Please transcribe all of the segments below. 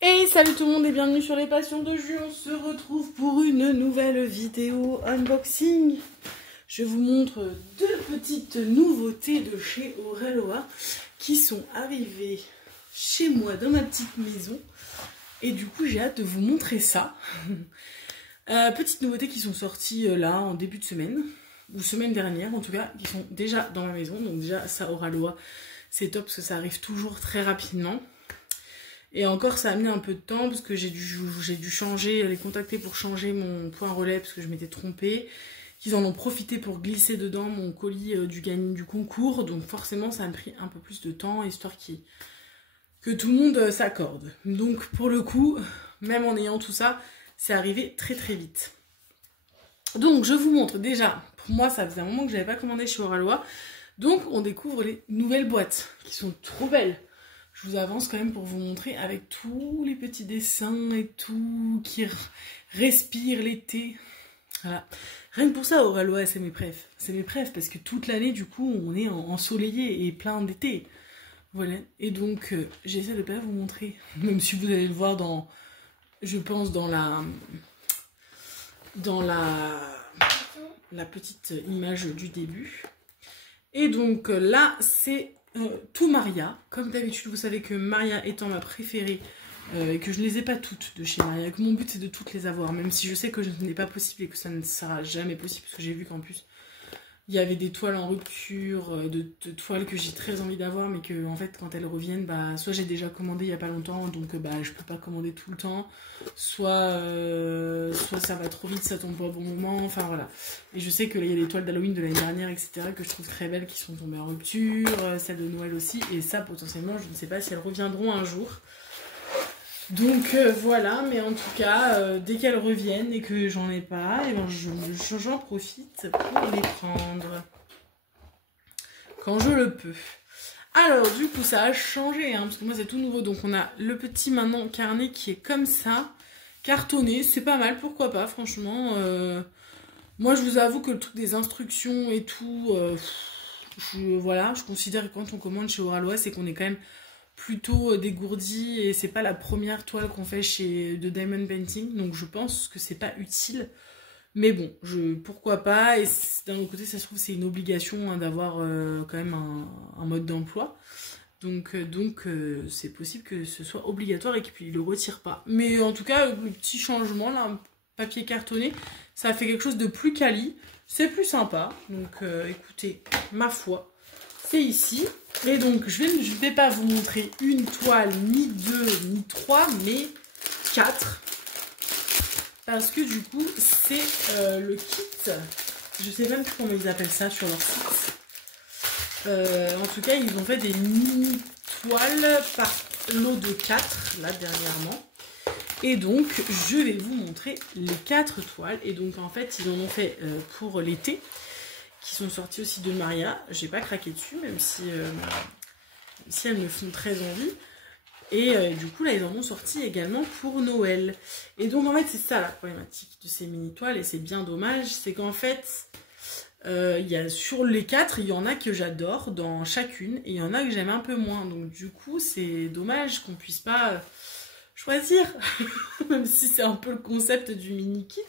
Hey, salut tout le monde et bienvenue sur les Passions de Jus. On se retrouve pour une nouvelle vidéo unboxing. Je vous montre deux petites nouveautés de chez Oraloa qui sont arrivées chez moi dans ma petite maison. Et du coup, j'ai hâte de vous montrer ça. Petites nouveautés qui sont sorties là en début de semaine, ou semaine dernière en tout cas, qui sont déjà dans ma maison. Donc déjà, ça Oraloa, c'est top parce que ça arrive toujours très rapidement. Et encore, ça a mis un peu de temps parce que j'ai dû changer, les contacter pour changer mon point relais parce que je m'étais trompée. Qu'ils en ont profité pour glisser dedans mon colis du concours. Donc forcément, ça a pris un peu plus de temps, histoire que tout le monde s'accorde. Donc pour le coup, même en ayant tout ça, c'est arrivé très très vite. Donc je vous montre déjà, pour moi ça faisait un moment que je n'avais pas commandé chez Oraloa. Donc on découvre les nouvelles boîtes qui sont trop belles. Je vous avance quand même pour vous montrer avec tous les petits dessins et tout qui respire l'été. Voilà. Rien que pour ça, Oraloa, c'est mes préfs. C'est mes préfs parce que toute l'année, du coup, on est ensoleillé et plein d'été. Voilà. Et donc, j'essaie de pas vous montrer. Même si vous allez le voir dans, je pense, dans la petite image du début. Et donc, là, c'est tout Maria. Comme d'habitude, vous savez que Maria étant ma préférée, et que je ne les ai pas toutes de chez Maria, que mon but c'est de toutes les avoir, même si je sais que ce n'est pas possible et que ça ne sera jamais possible, parce que j'ai vu qu'en plus il y avait des toiles en rupture, de toiles que j'ai très envie d'avoir, mais que en fait quand elles reviennent, bah, soit j'ai déjà commandé il n'y a pas longtemps, donc bah, je peux pas commander tout le temps, soit ça va trop vite, ça tombe pas au bon moment, enfin voilà. Et je sais qu'il y a des toiles d'Halloween de l'année dernière, etc., que je trouve très belles, qui sont tombées en rupture, celles de Noël aussi, et ça potentiellement je ne sais pas si elles reviendront un jour. Donc voilà, mais en tout cas, dès qu'elles reviennent et que j'en ai pas, et ben j'en profite pour les prendre. Quand je le peux. Alors du coup ça a changé, hein, parce que moi c'est tout nouveau. Donc on a le petit maintenant carnet qui est comme ça, cartonné, c'est pas mal, pourquoi pas, franchement. Moi je vous avoue que le truc des instructions et tout, voilà, je considère que quand on commande chez Oraloa, c'est qu'on est quand même plutôt dégourdi et c'est pas la première toile qu'on fait de Diamond Painting, donc je pense que c'est pas utile, mais bon, pourquoi pas. Et d'un autre côté ça se trouve c'est une obligation, hein, d'avoir quand même un mode d'emploi, donc c'est possible que ce soit obligatoire et qu'il le retire pas, mais en tout cas le petit changement là, un papier cartonné, ça fait quelque chose de plus quali, c'est plus sympa, donc écoutez, ma foi, c'est ici. Et donc je vais pas vous montrer une toile, ni deux, ni trois, mais 4. Parce que du coup, c'est le kit. Je sais même plus comment ils appellent ça sur leur site. En tout cas, ils ont fait des mini toiles par lot de 4, là, dernièrement. Et donc, je vais vous montrer les 4 toiles. Et donc, en fait, ils en ont fait pour l'été, qui sont sortis aussi de Maria. J'ai pas craqué dessus, même si elles me font très envie. Et du coup là ils en ont sorti également pour Noël. Et donc en fait c'est ça la problématique de ces mini toiles, et c'est bien dommage, c'est qu'en fait sur les 4, il y en a que j'adore dans chacune, et il y en a que j'aime un peu moins. Donc du coup c'est dommage qu'on puisse pas choisir, même si c'est un peu le concept du mini kit,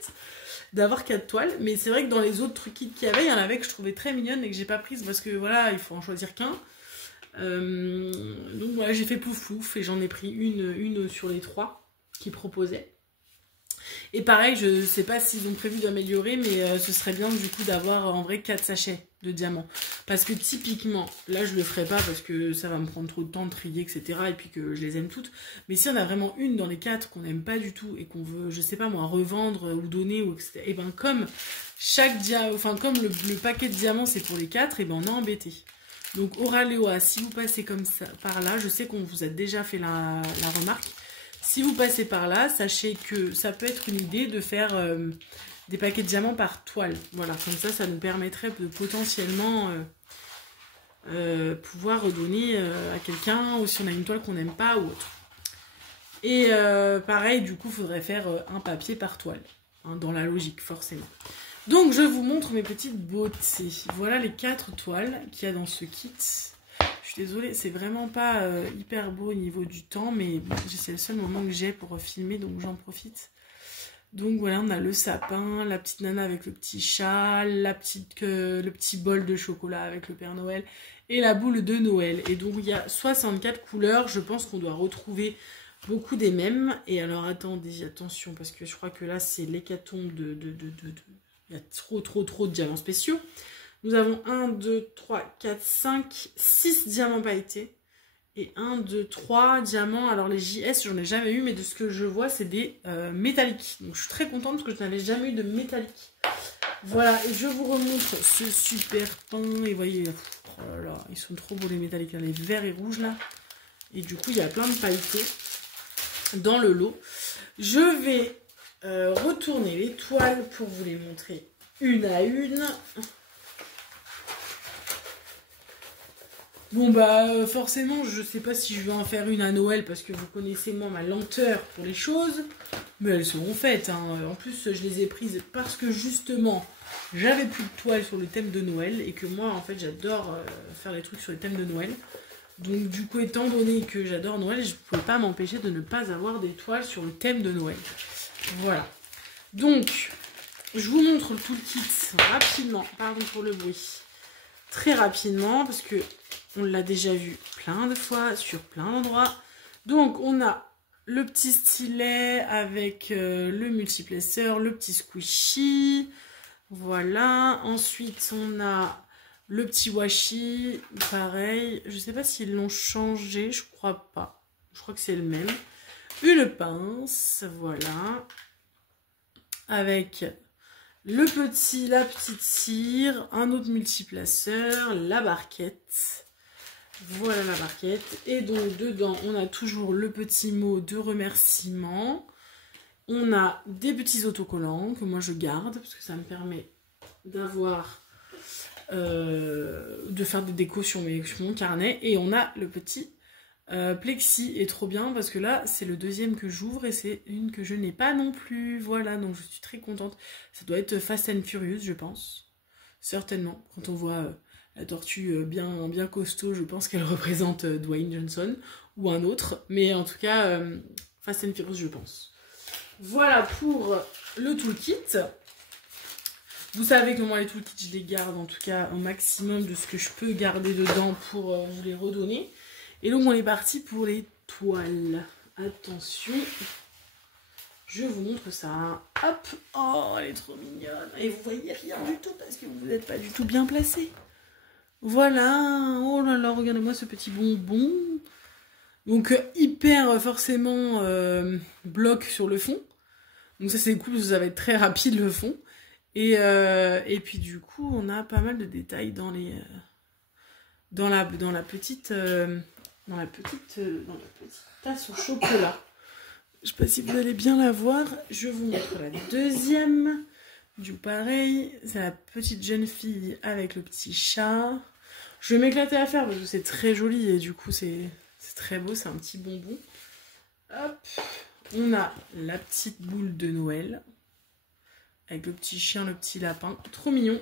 d'avoir 4 toiles. Mais c'est vrai que dans les autres kits qu'il y avait, il y en avait que je trouvais très mignonnes et que j'ai pas prises parce que voilà, il faut en choisir qu'un. Donc voilà, j'ai fait plouf plouf et j'en ai pris une sur les 3 qu'ils proposaient. Et pareil, je sais pas s'ils ont prévu d'améliorer, mais ce serait bien du coup d'avoir en vrai 4 sachets de diamants. Parce que typiquement, là je le ferai pas parce que ça va me prendre trop de temps de trier, etc. Et puis que je les aime toutes. Mais si on a vraiment une dans les 4 qu'on n'aime pas du tout et qu'on veut, je sais pas moi, revendre ou donner, ou etc. Et ben comme comme le paquet de diamants c'est pour les 4, et ben on est embêté. Donc Oraloa, si vous passez comme ça par là, je sais qu'on vous a déjà fait la remarque. Si vous passez par là, sachez que ça peut être une idée de faire des paquets de diamants par toile. Voilà, comme ça nous permettrait de potentiellement pouvoir redonner à quelqu'un, ou si on a une toile qu'on n'aime pas ou autre. Et pareil, du coup, il faudrait faire un papier par toile, hein, dans la logique, forcément. Donc je vous montre mes petites beautés. Voilà les 4 toiles qu'il y a dans ce kit. Je suis désolée, c'est vraiment pas hyper beau au niveau du temps, mais bon, c'est le seul moment que j'ai pour filmer, donc j'en profite. Donc voilà, on a le sapin, la petite nana avec le petit chat, le petit bol de chocolat avec le Père Noël et la boule de Noël. Et donc il y a 64 couleurs, je pense qu'on doit retrouver beaucoup des mêmes. Et alors attendez, attention, parce que je crois que là c'est l'hécatombe il y a trop de diamants spéciaux. Nous avons 1, 2, 3, 4, 5, 6 diamants pailletés. Et 1, 2, 3 diamants. Alors les JS, j'en ai jamais eu, mais de ce que je vois, c'est des métalliques. Donc je suis très contente parce que je n'avais jamais eu de métallique. Voilà, et je vous remontre ce super pain. Et voyez, oh là là, ils sont trop beaux les métalliques, les verts et rouges là. Et du coup, il y a plein de pailletés dans le lot. Je vais retourner les toiles pour vous les montrer une à une. Bon bah forcément je sais pas si je vais en faire une à Noël parce que vous connaissez moi ma lenteur pour les choses, mais elles seront faites hein. En plus je les ai prises parce que justement j'avais plus de toiles sur le thème de Noël et que moi en fait j'adore faire des trucs sur le thème de Noël. Donc du coup étant donné que j'adore Noël, je ne pouvais pas m'empêcher de ne pas avoir des toiles sur le thème de Noël. Voilà. Donc je vous montre tout le kit rapidement, pardon pour le bruit. Très rapidement parce que on l'a déjà vu plein de fois sur plein d'endroits. Donc on a le petit stylet avec le multiplesseur, le petit squishy. Voilà. Ensuite on a le petit washi. Pareil. Je ne sais pas s'ils l'ont changé. Je crois pas. Je crois que c'est le même. Une pince. Voilà. Avec la petite cire, un autre multiplaceur, la barquette. Voilà la barquette. Et donc dedans, on a toujours le petit mot de remerciement. On a des petits autocollants que moi je garde parce que ça me permet d'avoir de faire des décos sur mon carnet. Et on a le petit plexi est trop bien parce que là c'est le deuxième que j'ouvre et c'est une que je n'ai pas non plus. Voilà, donc je suis très contente. Ça doit être Fast and Furious je pense, certainement. Quand on voit la tortue bien costaud, je pense qu'elle représente Dwayne Johnson ou un autre, mais en tout cas Fast and Furious je pense. Voilà pour le toolkit. Vous savez que moi les toolkits je les garde en tout cas au maximum de ce que je peux garder dedans pour vous les redonner. Et donc on est parti pour les toiles. Attention, je vous montre ça. Hop, oh elle est trop mignonne. Et vous voyez rien du tout parce que vous n'êtes pas du tout bien placé. Voilà, oh là là, regardez-moi ce petit bonbon. Donc hyper forcément bloc sur le fond. Donc ça c'est cool parce que ça va être très rapide le fond. Et puis du coup on a pas mal de détails dans les dans la petite tasse au chocolat. Je sais pas si vous allez bien la voir. Je vous montre la deuxième. Du pareil, c'est la petite jeune fille avec le petit chat. Je vais m'éclater à faire parce que c'est très joli et du coup c'est très beau, c'est un petit bonbon. Hop, on a la petite boule de Noël avec le petit chien, le petit lapin, trop mignon.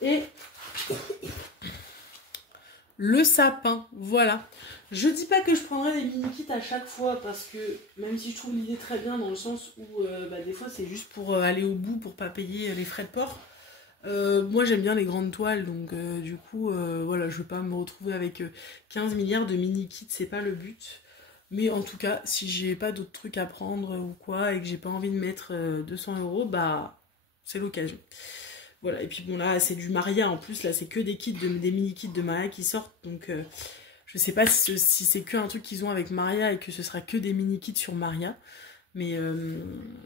Et le sapin, voilà. Je dis pas que je prendrai des mini kits à chaque fois parce que même si je trouve l'idée très bien dans le sens où des fois c'est juste pour aller au bout pour pas payer les frais de port. Moi j'aime bien les grandes toiles donc du coup voilà, je vais pas me retrouver avec 15 milliards de mini kits, c'est pas le but. Mais en tout cas si j'ai pas d'autres trucs à prendre ou quoi et que j'ai pas envie de mettre 200 €, bah c'est l'occasion. Voilà, et puis bon là c'est du Maria en plus, là c'est que des kits, des mini kits de Maria qui sortent, donc je sais pas si c'est que un truc qu'ils ont avec Maria et que ce sera que des mini kits sur Maria, mais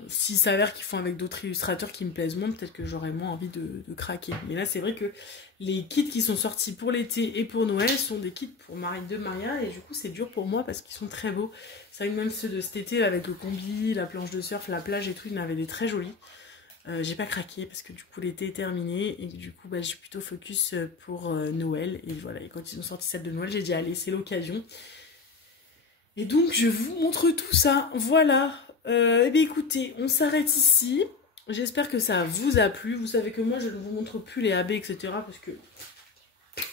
s'il s'avère qu'ils font avec d'autres illustrateurs qui me plaisent moins, peut-être que j'aurais moins envie de craquer. Mais là c'est vrai que les kits qui sont sortis pour l'été et pour Noël sont des kits pour de Maria, et du coup c'est dur pour moi parce qu'ils sont très beaux. C'est vrai que même ceux de cet été avec le combi, la planche de surf, la plage et tout, il y en avait des très jolis. J'ai pas craqué parce que du coup l'été est terminé et du coup je suis plutôt focus pour Noël, et voilà, et quand ils ont sorti celle de Noël j'ai dit allez c'est l'occasion, et donc je vous montre tout ça. Voilà, et bien écoutez, on s'arrête ici, J'espère que ça vous a plu. Vous savez que moi, je ne vous montre plus les AB, etc. Parce que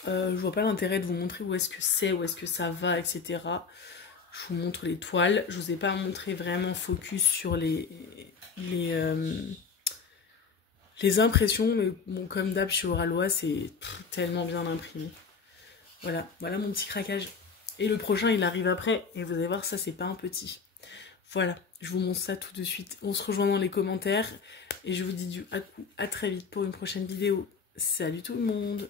je vois pas l'intérêt de vous montrer où est-ce que c'est, où est-ce que ça va, etc. Je vous montre les toiles. Je vous ai pas montré vraiment focus sur les impressions. Mais bon, comme d'hab chez Oralois, c'est tellement bien imprimé. Voilà, voilà mon petit craquage. Et le prochain, il arrive après. Et vous allez voir, ça, c'est pas un petit. Voilà, je vous montre ça tout de suite. On se rejoint dans les commentaires. Et je vous dis à très vite pour une prochaine vidéo. Salut tout le monde!